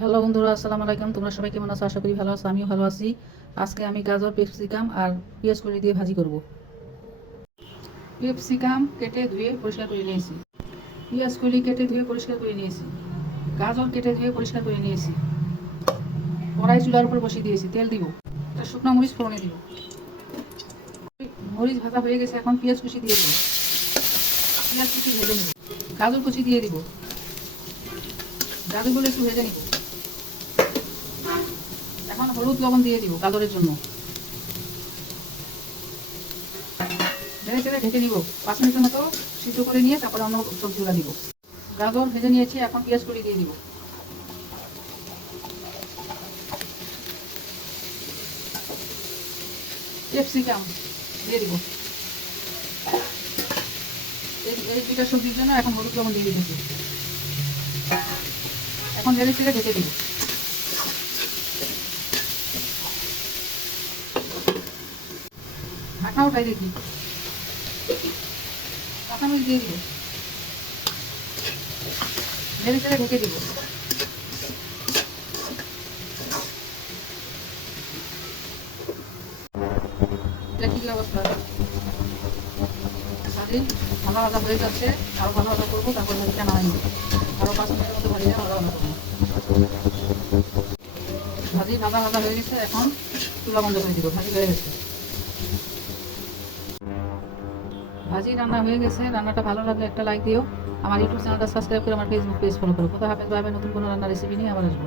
Hello বন্ধুরা, আসসালামু আলাইকুম। তোমরা সবাই কেমন আছো? আশা করি ভালো আছো। আমিও ভালো আছি। আজকে আমি গাজর, ক্যাপসিকাম আর পেঁয়াজ কলি দিয়ে ভাজি করব। ক্যাপসিকাম কেটে ধুয়ে পরিষ্কার করে নিয়েছি, পেঁয়াজ কলি কেটে ধুয়ে পরিষ্কার করে নিয়েছি, গাজর কেটে ধুয়ে পরিষ্কার করে নিয়েছি। কড়াই চুলার উপর বসিয়ে দিয়েছি, তেল দিব, একটা শুকনো মরিচ ফোড়নে দিব। মরিচ ভাজা হয়ে গেছে, এখন পেঁয়াজ কুচি দিয়ে দিব। পেঁয়াজ কুচি ভেজে নিব, গাজর কুচি দিয়ে দিব, গাজরগুলো একটু ভেজে নিব। এখন হলুদ লবণ দিয়ে দিব গাজরের জন্য। নেড়ে চেড়ে ঢেকে দিব, 5 মিনিটের মতো সিদ্ধ করে নিয়ে তারপরে অন্য সবজিগুলো দিব। গাজর ভেজে নিয়েছি, এখন পেঁয়াজ কলি দিয়ে দিব। ক্যাপসিকাম দিয়ে দিব। এই দুইটা সবজির জন্য এখন হলুদ লবণ দিয়ে দিতেছি। এখন নেড়ে চেড়ে ঢেকে দিব। ঢাকা উঠাই দেখি, কাঁচামরিচ দিয়ে দিব, নেড়ে চেড়ে ঢেকে দিব। এটা কি অবস্থা? ভাজি ভাজা ভাজা হয়ে যাচ্ছে, আরো ভাজা ভাজা করবো, তারপর ভাজিটা নামাই নিব। আরো 5 মিনিটের মতো ভাজিটা ভাজা ভাজা করবো। ভাজি ভাজা ভাজা হয়ে গেছে, এখন চুলা বন্ধ করে দিব। ভাজি হয়ে গেছে, ভাজি রান্না হয়ে গেছে। রান্নাটা ভালো লাগলে একটা লাইক দিও, আমার ইউটিউব চ্যানেলটা সাবস্ক্রাইব করে আমার ফেসবুক পেজ ফলো করো। কোথাও হাফেজ, ভাবে নতুন কোনো রান্নার রেসিপি নিয়ে আবার আসবো।